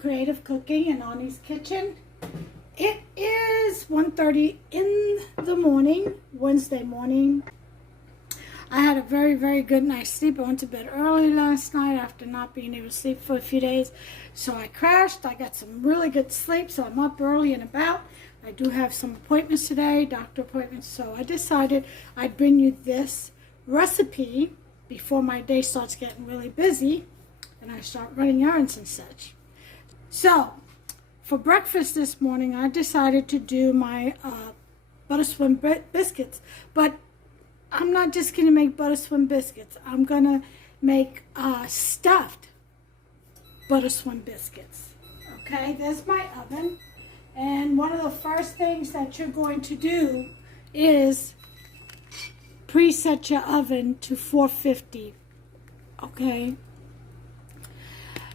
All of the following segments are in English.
Creative Cooking and Ani's Kitchen. It is 1:30 in the morning, Wednesday morning. I had a very, very good night's sleep. I went to bed early last night after not being able to sleep for a few days. So I crashed. I got some really good sleep, so I'm up early and about. I do have some appointments today, doctor appointments, so I decided I'd bring you this recipe before my day starts getting really busy and I start running errands and such. So, for breakfast this morning, I decided to do my butterswim biscuits, but I'm not just going to make butterswim biscuits. I'm going to make stuffed butterswim biscuits. Okay, there's my oven. And one of the first things that you're going to do is preset your oven to 450. Okay?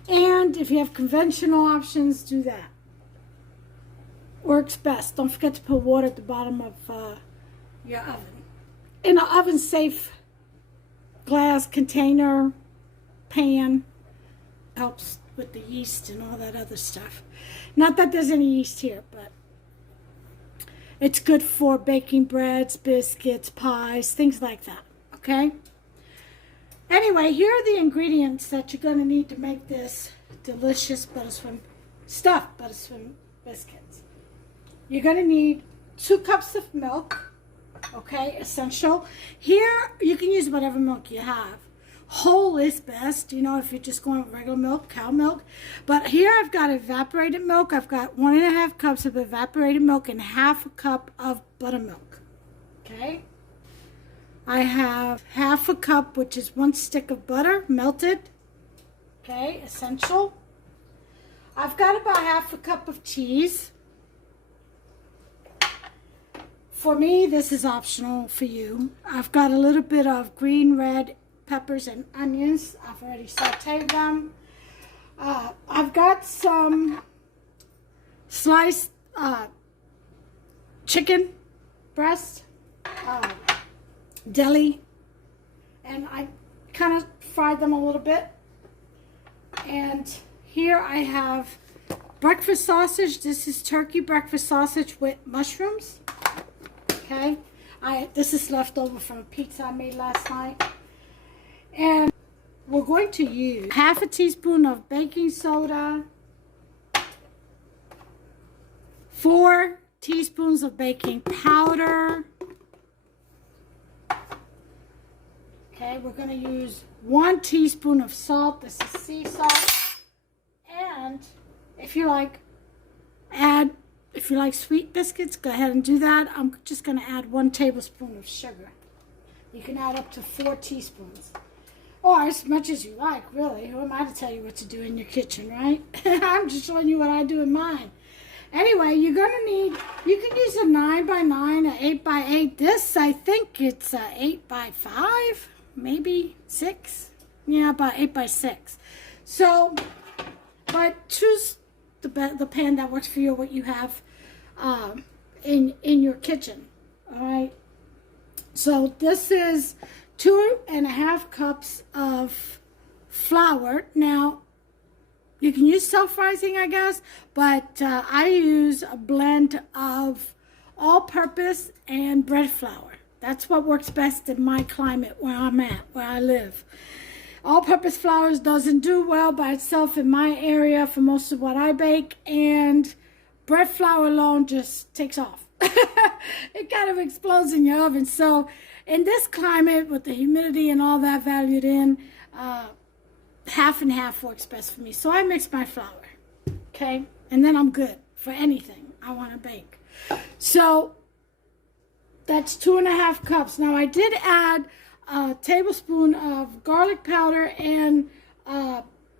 And if you have conventional options, do that. Works best. Don't forget to put water at the bottom of your oven. In an oven-safe glass container, pan, helps with the yeast and all that other stuff. Not that there's any yeast here, but it's good for baking breads, biscuits, pies, things like that, okay? Anyway, here are the ingredients that you're going to need to make this delicious stuffed butterswim biscuits. You're going to need 2 cups of milk, okay, essential. Here, you can use whatever milk you have. Whole is best, you know, if you're just going with regular milk, cow milk. But here I've got evaporated milk. I've got 1.5 cups of evaporated milk and 1/2 cup of buttermilk. Okay? I have 1/2 cup, which is 1 stick of butter, melted. Okay, essential. I've got about 1/2 cup of cheese. For me, this is optional for you. I've got a little bit of green, red peppers and onions. I've already sauteed them. I've got some sliced chicken breast, deli, and I kind of fried them a little bit. And here I have breakfast sausage. This is turkey breakfast sausage with mushrooms. Okay, this is left over from a pizza I made last night. And we're going to use 1/2 teaspoon of baking soda, 4 teaspoons of baking powder. Okay, we're going to use 1 teaspoon of salt. This is sea salt. And if you like sweet biscuits, go ahead and do that. I'm just going to add 1 tablespoon of sugar. You can add up to 4 teaspoons. Or as much as you like, really. Who am I to tell you what to do in your kitchen, right? I'm just showing you what I do in mine. Anyway, you're going to need, you can use a 9x9, an 8x8. This, I think it's a 8x5, maybe 6. Yeah, about 8x6. So, but choose the pan that works for you, what you have in your kitchen. All right. So this is 2.5 cups of flour. Now, you can use self-rising, I guess, but I use a blend of all-purpose and bread flour. That's what works best in my climate, where I'm at, where I live. All-purpose flour doesn't do well by itself in my area for most of what I bake, and bread flour alone just takes off. It kind of explodes in your oven. So in this climate, with the humidity and all that valued in, 1/2 and 1/2 works best for me. So I mix my flour, okay? And then I'm good for anything I want to bake. So that's 2.5 cups. Now I did add a tablespoon of garlic powder and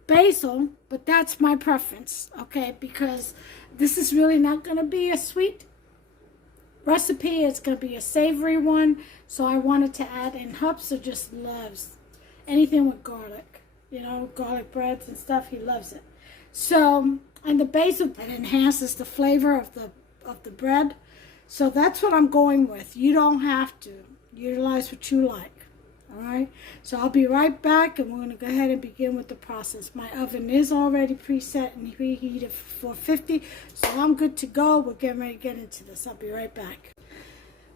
basil, but that's my preference, okay? Because this is really not going to be a sweet recipe. It's going to be a savory one. So I wanted to add in. Hubster just loves anything with garlic, you know, garlic breads and stuff. He loves it. So, and the basil, it enhances the flavor of the bread. So that's what I'm going with. You don't have to utilize what you like. All right, so I'll be right back, and we're going to go ahead and begin with the process. My oven is already preset and preheated for 450, so I'm good to go. We're getting ready to get into this. I'll be right back.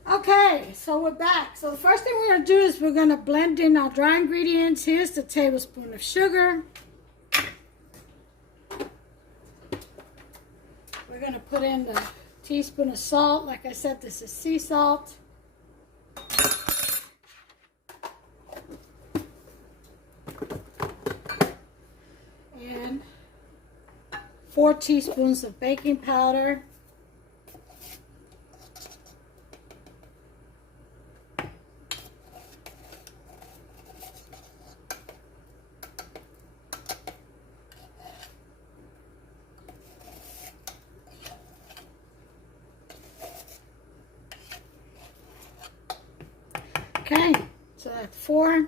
Okay, so we're back. So the first thing we're going to do is we're going to blend in our dry ingredients. Here's the tablespoon of sugar. We're going to put in the teaspoon of salt. Like I said, this is sea salt. And 4 teaspoons of baking powder. Okay, so that's 4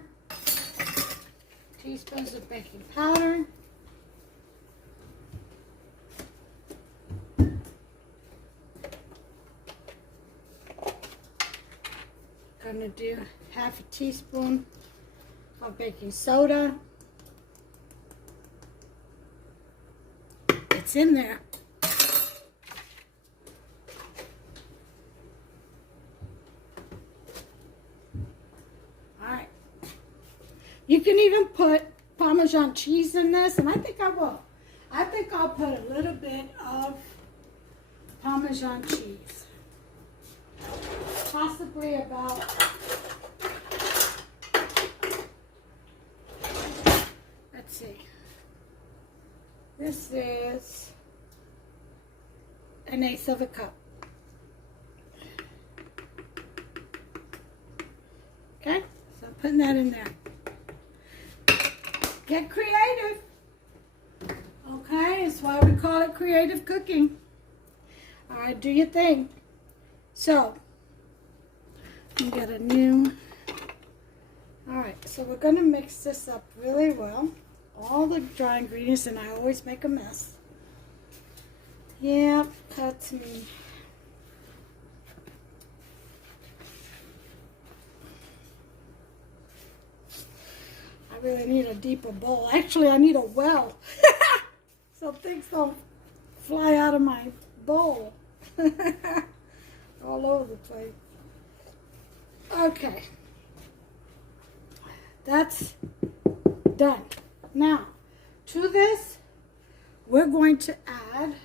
teaspoons of baking powder. Gonna do half a teaspoon of baking soda. It's in there. You can even put Parmesan cheese in this, and I think I will. I think I'll put a little bit of Parmesan cheese. Possibly about, let's see. This is 1/8 of a cup. Okay, so I'm putting that in there. Get creative. Okay, that's why we call it creative cooking. All right, do your thing. So, you get a new. All right, so we're going to mix this up really well. All the dry ingredients, and I always make a mess. Yep, that's me. I really need a deeper bowl. Actually, I need a well. So things don't fly out of my bowl. All over the place. Okay. That's done. Now, to this, we're going to add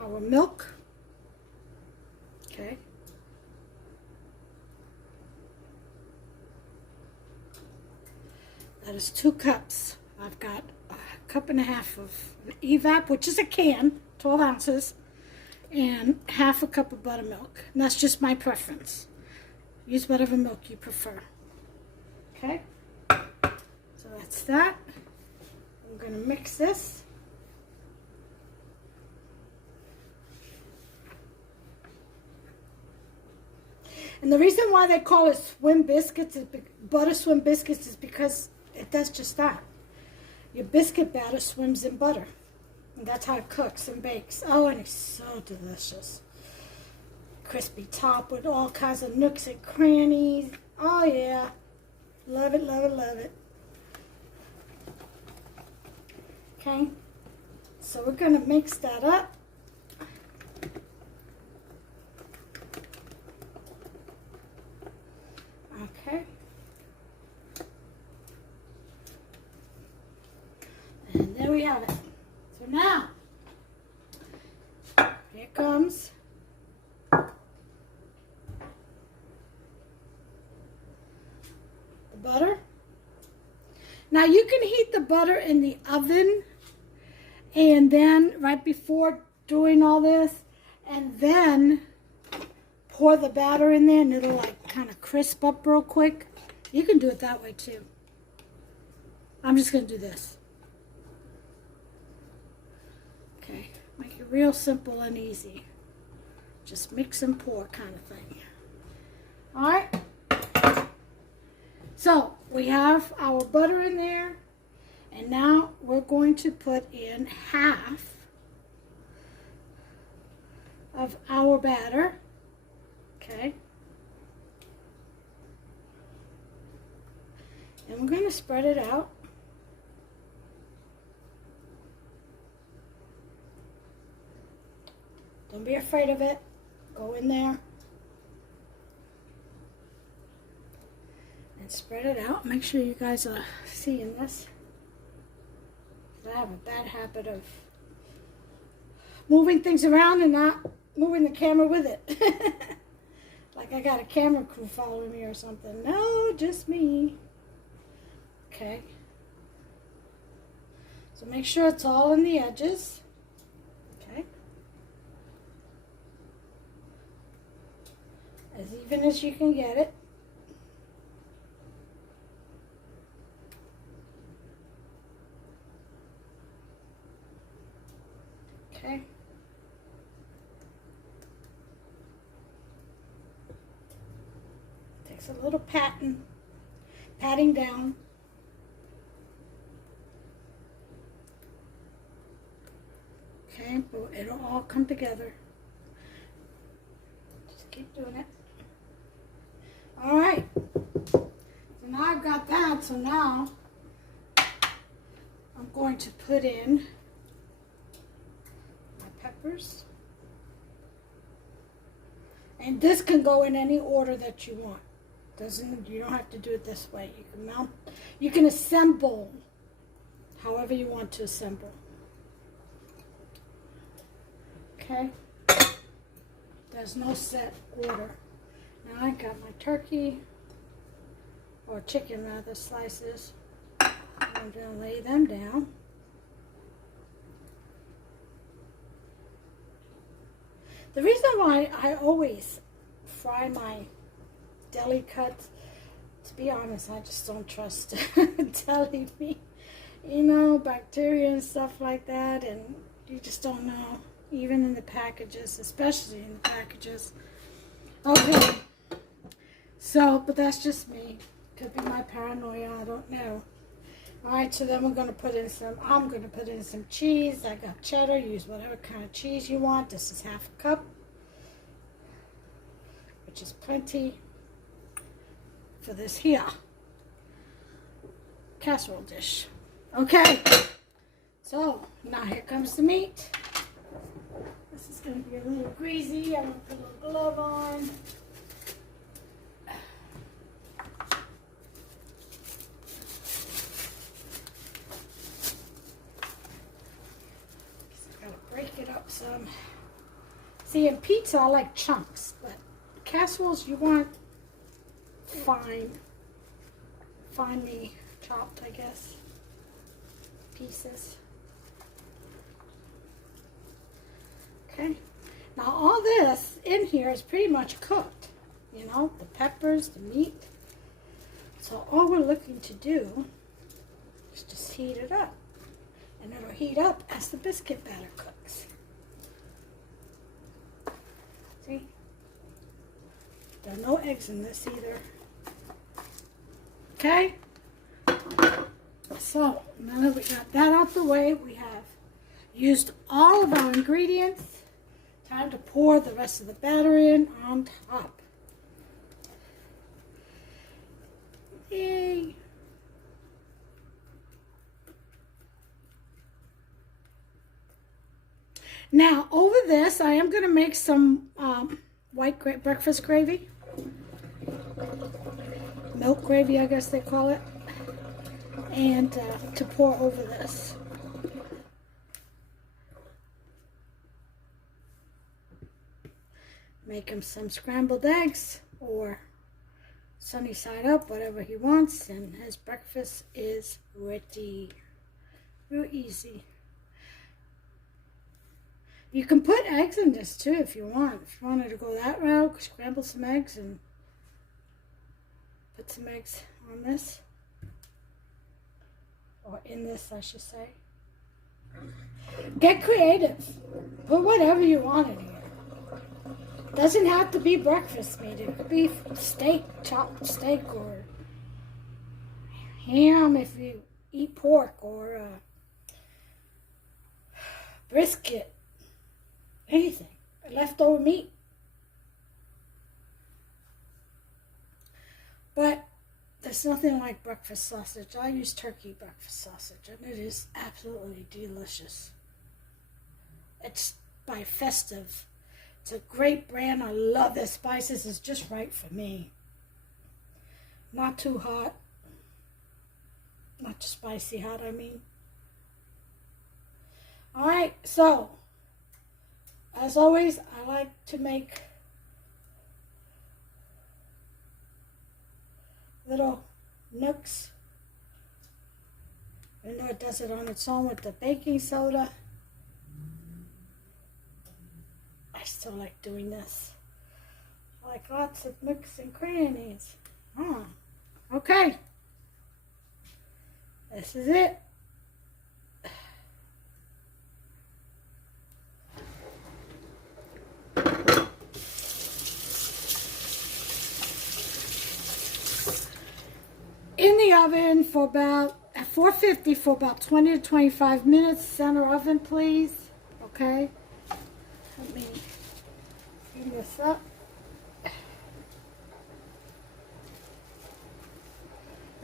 our milk. Okay. That is 2 cups. I've got a 1.5 cups of evap, which is a can, 12 ounces, and 1/2 cup of buttermilk. And that's just my preference. Use whatever milk you prefer. Okay? So that's that. I'm going to mix this. And the reason why they call it swim biscuits, butter swim biscuits, is because it does just that. Your biscuit batter swims in butter. And that's how it cooks and bakes. Oh, and it's so delicious. Crispy top with all kinds of nooks and crannies. Oh, yeah. Love it, love it, love it. Okay. So we're going to mix that up. Okay. And there we have it. So now, here comes the butter. Now you can heat the butter in the oven, and then right before doing all this, and then pour the batter in there, and it'll like kind of crisp up real quick. You can do it that way too. I'm just going to do this. Okay, make it real simple and easy. Just mix and pour kind of thing. All right. So we have our butter in there, and now we're going to put in 1/2 of our batter. Okay. And we're going to spread it out. Don't be afraid of it. Go in there and spread it out. Make sure you guys are seeing this. I have a bad habit of moving things around and not moving the camera with it. Like I got a camera crew following me or something. No, just me. Okay. So make sure it's all in the edges. Okay. As even as you can get it. Okay. Takes a little patting down. Okay, but it'll all come together. Just keep doing it. All right. So now I've got that. So now I'm going to put in my peppers. And this can go in any order that you want. You don't have to do it this way. You can assemble however you want to assemble. Okay? There's no set order. Now I got my turkey, or chicken rather, slices. I'm going to lay them down. The reason why I always fry my deli cuts, to be honest, I just don't trust deli meat. You know, bacteria and stuff like that, and you just don't know, even in the packages, especially in the packages. Okay, so, but that's just me. Could be my paranoia, I don't know. Alright, so then I'm going to put in some cheese. I got cheddar. Use whatever kind of cheese you want. This is half a cup, which is plenty for this here casserole dish. Okay, so now here comes the meat. This is going to be a little greasy. I'm going to put a little glove on. Break it up some. See, in pizza I like chunks, but casseroles you want finely chopped, I guess, pieces. Okay, now all this in here is pretty much cooked, you know, the peppers, the meat. So all we're looking to do is just heat it up. And it'll heat up as the biscuit batter cooks. See? There are no eggs in this either. Okay? So, now that we got that out the way, we have used all of our ingredients. Time to pour the rest of the batter in on top. Yay! Now, over this, I am going to make some breakfast gravy. Milk gravy, I guess they call it. And to pour over this. Make him some scrambled eggs or sunny side up, whatever he wants. And his breakfast is ready. Real easy. You can put eggs in this too if you want. If you wanted to go that route, scramble some eggs and put some eggs on this. Or in this, I should say. Get creative. Put whatever you want in here. Doesn't have to be breakfast meat. It could be steak, chopped steak, or ham if you eat pork, or brisket. Anything. Leftover meat. But the It's nothing like breakfast sausage. I use turkey breakfast sausage, and it is absolutely delicious. It's by Festive. It's a great brand. I love the spices. It's just right for me. Not too hot. Not too spicy hot, I mean. Alright, so, as always, I like to make little nooks. I know it does it on its own with the baking soda. I still like doing this. I like lots of nooks and crannies. Oh, okay. This is it. In the oven for about, at 450 for about 20 to 25 minutes. Center oven, please. Okay. Let me clean this up.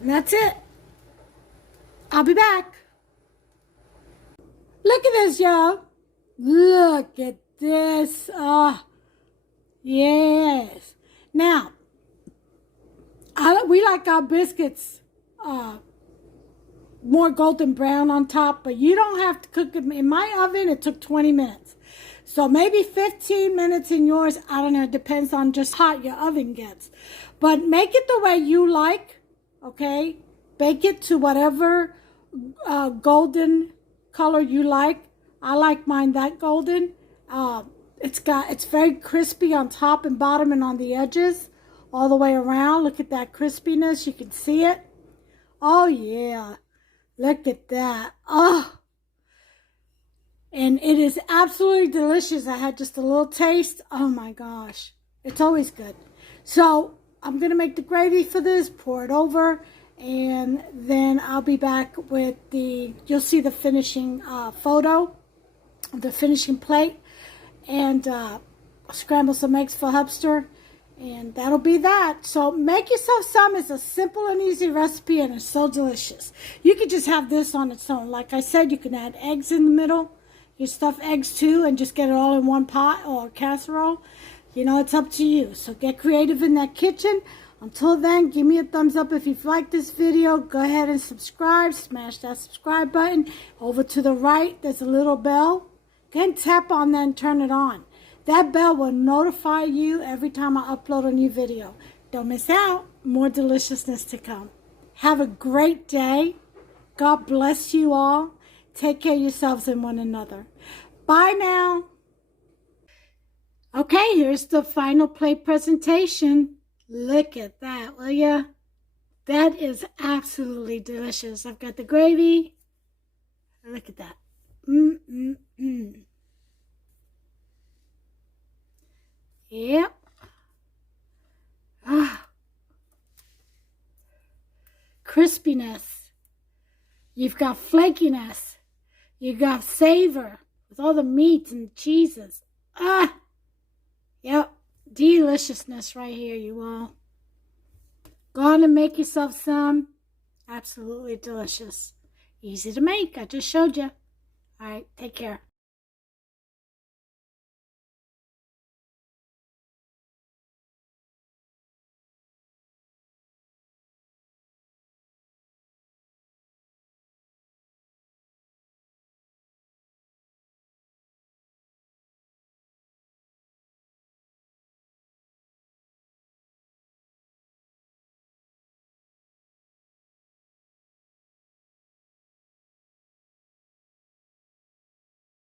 And that's it. I'll be back. Look at this, y'all. Look at this. Yes. Now, we like our biscuits more golden brown on top, but you don't have to cook them. In my oven, it took 20 minutes. So maybe 15 minutes in yours. I don't know. It depends on just how hot your oven gets. But make it the way you like, okay? Bake it to whatever golden color you like. I like mine that golden. It's very crispy on top and bottom and on the edges. All the way around. Look at that crispiness. You can see it. Oh, yeah. Look at that. Oh. And it is absolutely delicious. I had just a little taste. Oh, my gosh. It's always good. So, I'm going to make the gravy for this. Pour it over. And then I'll be back with you'll see the finishing photo. The finishing plate. And scramble some eggs for Hubster. And that'll be that. So make yourself some. It's a simple and easy recipe, and it's so delicious. You could just have this on its own. Like I said, you can add eggs in the middle. You stuff eggs too and just get it all in one pot or casserole. You know, it's up to you. So get creative in that kitchen. Until then, give me a thumbs up if you've liked this video. Go ahead and subscribe. Smash that subscribe button. Over to the right, there's a little bell. Go ahead and tap on that and turn it on. That bell will notify you every time I upload a new video. Don't miss out. More deliciousness to come. Have a great day. God bless you all. Take care of yourselves and one another. Bye now. Okay, here's the final plate presentation. Look at that, will ya? That is absolutely delicious. I've got the gravy. Look at that. Yep. Crispiness. You've got flakiness. You got savor with all the meats and cheeses. Yep. Deliciousness right here, you all. Go on and make yourself some. Absolutely delicious. Easy to make. I just showed you. All right. Take care.